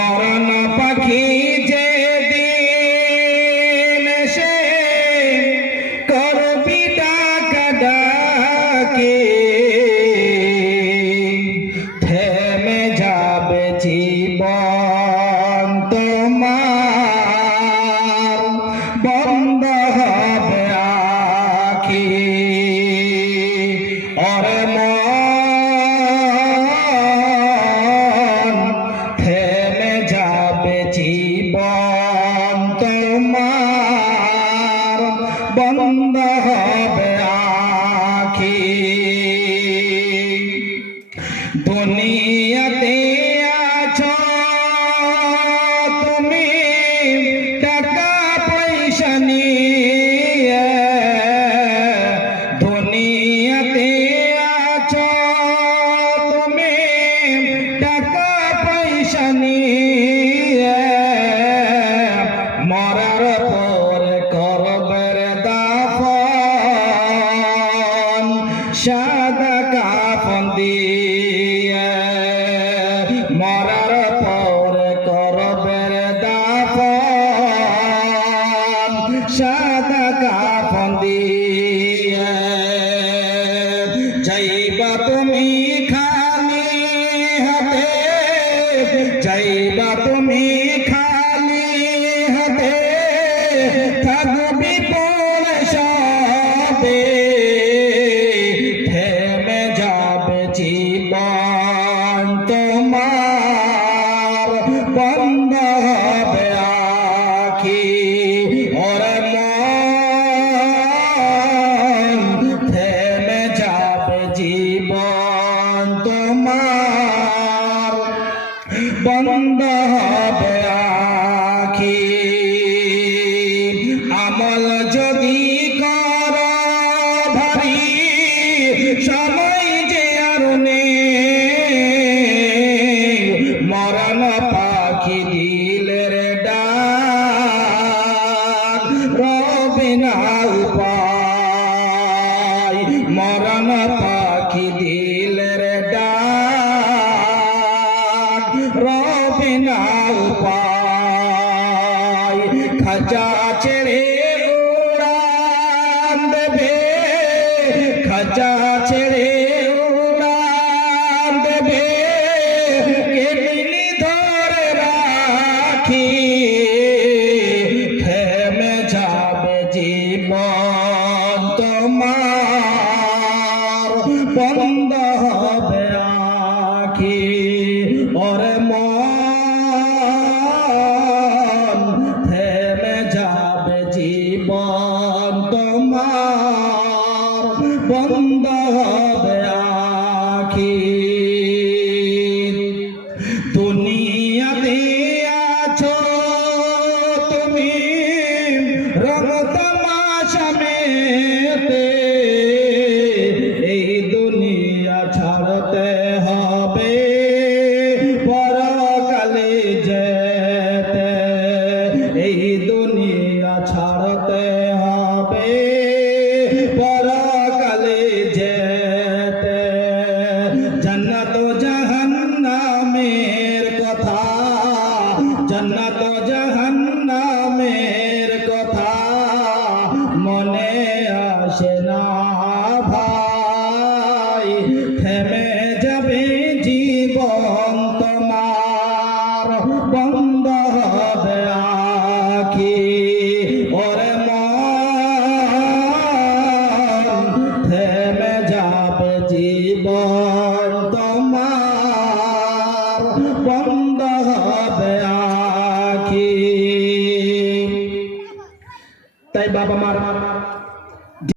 মরণ দুনিয়াতে আছো তুমি টাকা পয়সা নিয়ে মরার পরে করবের দাফন সাদা দিয়ে সাদা কাফন দিয়ে। যাইবা তুমি খালি হাতে যাইবা তুমি খালি মরণ পাখি দিলের ডাক, রবে না উপায় খাজা ছেড়ে উড়ান দেবে খাজা ছেড়ে উড়ান দেবে। কেটলি ধরে রাখি? থেমে যাবে জীবন। জান্নাত জাহান্নামের কথা মনে আসে না ভাই। থেমে যাবে জীবন তোমার, বন্ধ হবে আখি। ওরে মন, থেমে যাবে জীবন তোমার, বন্ধ হবে বাবা মার